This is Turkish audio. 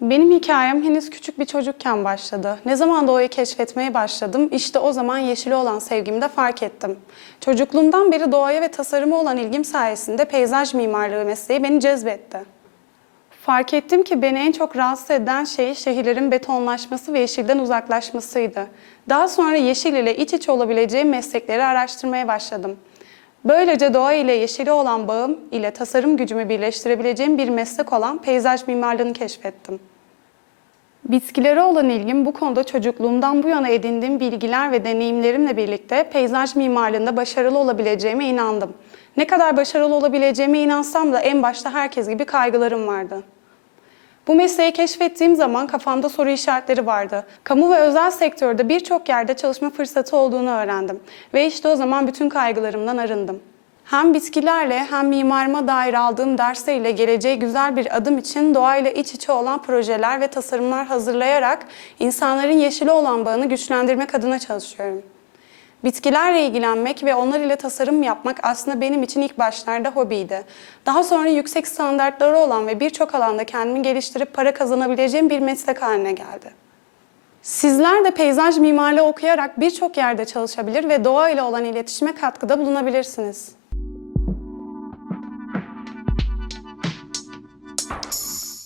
Benim hikayem henüz küçük bir çocukken başladı. Ne zaman doğayı keşfetmeye başladım, işte o zaman yeşile olan sevgimi de fark ettim. Çocukluğumdan beri doğaya ve tasarıma olan ilgim sayesinde peyzaj mimarlığı mesleği beni cezbetti. Fark ettim ki beni en çok rahatsız eden şey şehirlerin betonlaşması ve yeşilden uzaklaşmasıydı. Daha sonra yeşil ile iç içe olabileceğim meslekleri araştırmaya başladım. Böylece doğa ile yeşili olan bağım ile tasarım gücümü birleştirebileceğim bir meslek olan peyzaj mimarlığını keşfettim. Bitkilere olan ilgim bu konuda çocukluğumdan bu yana edindiğim bilgiler ve deneyimlerimle birlikte peyzaj mimarlığında başarılı olabileceğime inandım. Ne kadar başarılı olabileceğime inansam da en başta herkes gibi kaygılarım vardı. Bu mesleği keşfettiğim zaman kafamda soru işaretleri vardı. Kamu ve özel sektörde birçok yerde çalışma fırsatı olduğunu öğrendim. Ve işte o zaman bütün kaygılarımdan arındım. Hem bitkilerle hem mimarıma dair aldığım derslerle geleceğe güzel bir adım için doğayla iç içe olan projeler ve tasarımlar hazırlayarak insanların yeşili olan bağını güçlendirmek adına çalışıyorum. Bitkilerle ilgilenmek ve onlar ile tasarım yapmak aslında benim için ilk başlarda hobiydi. Daha sonra yüksek standartları olan ve birçok alanda kendimi geliştirip para kazanabileceğim bir meslek haline geldi. Sizler de peyzaj mimarlığı okuyarak birçok yerde çalışabilir ve doğa ile olan iletişime katkıda bulunabilirsiniz.